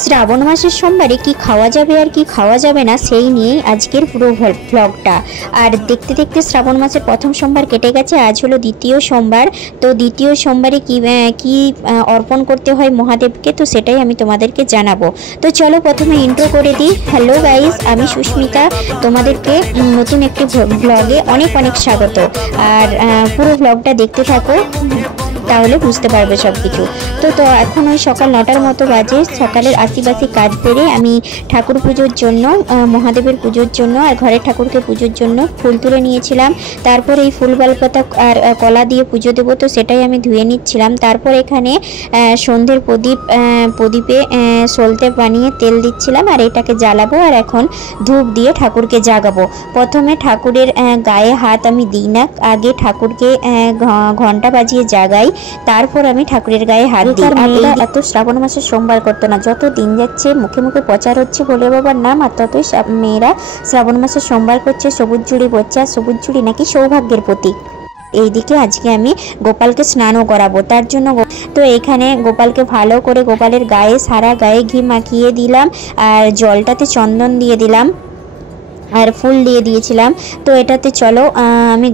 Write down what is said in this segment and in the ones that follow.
শ্রাবণ মাসের সোমবারে কি খাওয়া যাবে আর কি খাওয়া যাবে না সেই নিয়েই আজকের পুরো ভ্লগটা। আর দেখতে দেখতে শ্রাবণ মাসের প্রথম সোমবার কেটে গেছে, আজ হলো দ্বিতীয় সোমবার। তো দ্বিতীয় সোমবারে কি অর্পণ করতে হয় মহাদেবকে, তো সেটাই আমি তোমাদেরকে জানাবো। তো চলো প্রথমে ইন্ট্রো করে দিই। হ্যালো গাইস, আমি সুস্মিতা, তোমাদেরকে নতুন একটি ভ্লগে অনেক অনেক স্বাগত। আর পুরো ভ্লগটা দেখতে থাকো, তাহলে বুঝতে পারবে সব কিছু। তো এখন ওই সকাল 9টার মতো বাজে। সকালের আশিবাসি কাজ সেরে আমি ঠাকুর পুজোর জন্য, মহাদেবের পুজোর জন্য আর ঘরের ঠাকুরকে পুজোর জন্য ফুল তুলে নিয়েছিলাম। তারপর এই ফুল বেলপাতা আর কলা দিয়ে পুজো দেবো, তো সেটাই আমি ধুয়ে নিচ্ছিলাম। তারপর এখানে সন্ধ্যের প্রদীপে সলতে বানিয়ে তেল দিচ্ছিলাম আর এটাকে জ্বালাবো। আর এখন ধূপ দিয়ে ঠাকুরকে জাগাবো। প্রথমে ঠাকুরের গায়ে হাত আমি দিই না, আগে ঠাকুরকে ঘন্টা বাজিয়ে জাগাই, তারপর আমি ঠাকুরের গায়ে হাত দিই। আর এটা এত শ্রাবণ মাসের সোমবার করতো না, যত দিন যাচ্ছে মুখে মুখে প্রচার হচ্ছে ভোলে বাবার নাম, আর ততই মেয়েরা শ্রাবণ মাসের সোমবার করছে, সবুজ চুড়ি পরছে। আর সবুজ চুড়ি নাকি সৌভাগ্যের প্রতীক। এইদিকে আজকে আমি গোপালকে স্নানও করাবো, তার জন্য তো এখানে গোপালকে ভালো করে গোপালের গায়ে সারা গায়ে ঘি মাখিয়ে দিলাম আর জলটাতে চন্দন দিয়ে দিলাম আর ফুল দিয়ে দিয়েছিলাম। তো এটাতে চলো আমি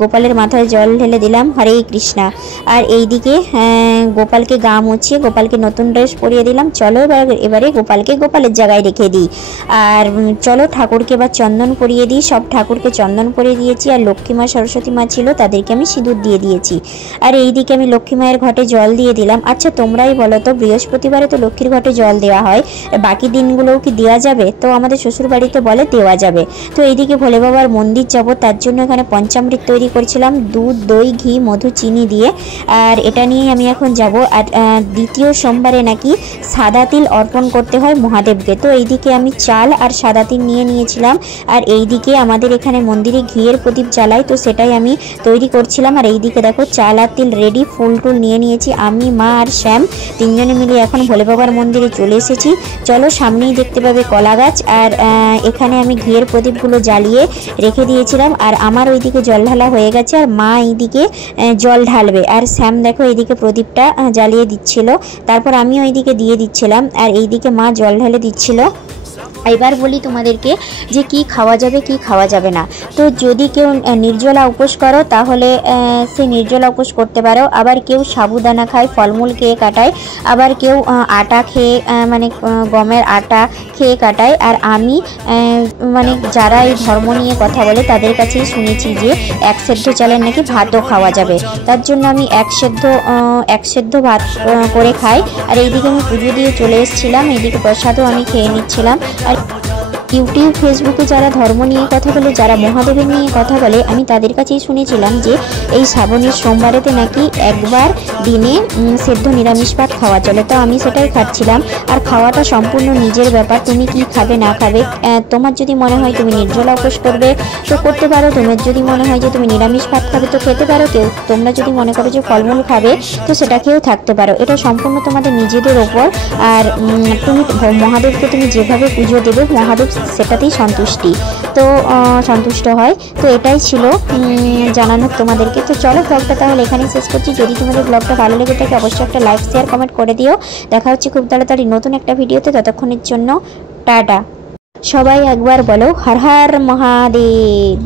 গোপালের মাথায় জল ঢেলে দিলাম, হরে কৃষ্ণা। আর এইদিকে গোপালকে গা মুছিয়ে গোপালকে নতুন ড্রেস পরিয়ে দিলাম। চলো এবারে গোপালকে গোপালের জায়গায় রেখে দিই। আর চলো ঠাকুরকে এবার চন্দন পরিয়ে দিই। সব ঠাকুরকে চন্দন পরিয়ে দিয়েছি। আর লক্ষ্মী মা সরস্বতী মা ছিল, তাদেরকে আমি সিঁদুর দিয়ে দিয়েছি। আর এইদিকে আমি লক্ষ্মী মায়ের ঘটে জল দিয়ে দিলাম। আচ্ছা তোমরাই বলো তো, বৃহস্পতিবারে তো লক্ষ্মীর ঘটে জল দেওয়া হয়, বাকি দিনগুলোও কি দেওয়া যাবে? তো আমাদের শ্বশুর বাড়িতে বলে দেওয়া যাবে। তো এইদিকে ভোলে বাবার মন্দির যাব, তার জন্য এখানে পঞ্চামৃত তৈরি করছিলাম, দুধ, দই, ঘি, মধু, চিনি দিয়ে। আর এটা নিয়ে আমি এখন যাব। আর দ্বিতীয় সোমবারে নাকি সাদা তিল অর্পণ করতে হয় মহাদেবকে। তো এইদিকে আমি চাল আর সাদা তিল নিয়ে নিয়েছিলাম। আর এইদিকে আমাদের এখানে মন্দিরে ঘিয়ের প্রদীপ জ্বালাই, তো সেটাই আমি তৈরি করছিলাম। আর এইদিকে দেখো চাল আর তিল রেডি, ফুল টুল নিয়ে নিয়েছি। আমি, মা আর শ্যাম তিনজনে মিলে এখন ভোলে বাবার মন্দিরে চলে এসেছি। চলো সামনেই দেখতে পাবে কলা গাছ। আর এখানে আমি ঘিয়ের প্রদীপগুলো জ্বালিয়ে রেখে দিয়েছিলাম। আর আমার ওইদিকে জল ঢালা হয়ে গেছে, আর মা এইদিকে জল ঢালবে। আর শ্যাম দেখো এইদিকে প্রদীপটা জ্বালিয়ে দিচ্ছিল, তারপর আমি ওইদিকে দিয়ে দিচ্ছিলাম। আর এইদিকে মা জল ঢালে দিচ্ছিল। এবার বলি তোমাদেরকে যে কি খাওয়া যাবে কি খাওয়া যাবে না। তো যদি কেউ নির্জলা উপোস করো তাহলে সে নির্জলা উপোস করতে পারো। আবার কেউ সাবুদানা খায়, ফলমূল খেয়ে কাটায়। আবার কেউ আটা খেয়ে মানে গমের আটা খেয়ে কাটায়। আর আমি মানে যারা এই ধর্ম নিয়ে কথা বলে তাদের কাছেই শুনেছি যে এক সেদ্ধ চালের নাকি ভাতও খাওয়া যাবে, তার জন্য আমি এক সেদ্ধ ভাত করে খাই। আর এইদিকে আমি পুজো দিয়ে চলে এসেছিলাম, এইদিকে প্রসাদও আমি খেয়ে নিচ্ছিলাম। আর ইউটিউব, ফেসবুকে যারা ধর্ম নিয়ে কথা বলে, যারা মহাদেবের নিয়ে কথা বলে, আমি তাদের কাছেই শুনেছিলাম যে এই শ্রাবণের সোমবারেতে নাকি একবার দিনে সেদ্ধ নিরামিষ ভাত খাওয়া চলে। তো আমি সেটাই খাচ্ছিলাম। আর খাওয়াটা সম্পূর্ণ নিজের ব্যাপার, তুমি কি খাবে না খাবে। তোমার যদি মনে হয় তুমি নির্জলা উপোস করবে তো করতে পারো, তোমার যদি মনে হয় যে তুমি নিরামিষ ভাত খাবে তো খেতে পারো। তোমরা যদি মনে করো যে ফলমূল খাবে তো সেটা খেয়েও থাকতে পারো। এটা সম্পূর্ণ তোমাদের নিজেদের ওপর। আর তুমি মহাদেবকে তুমি যেভাবে পুজো দেবে, মহাদেব সেটাতেই সন্তুষ্ট হয়। তো এটাই ছিল জানানোর তোমাদেরকে। তো চলো ব্লগটা তাহলে এখানেই শেষ করছি। যদি তোমাদের ব্লগটা ভালো লেগে থাকে অবশ্যই একটা লাইক, শেয়ার, কমেন্ট করে দিও। দেখা হচ্ছে খুব তাড়াতাড়ি নতুন একটা ভিডিওতে। ততক্ষণের জন্য টাটা। সবাই একবার বলো হর হর মহাদেব।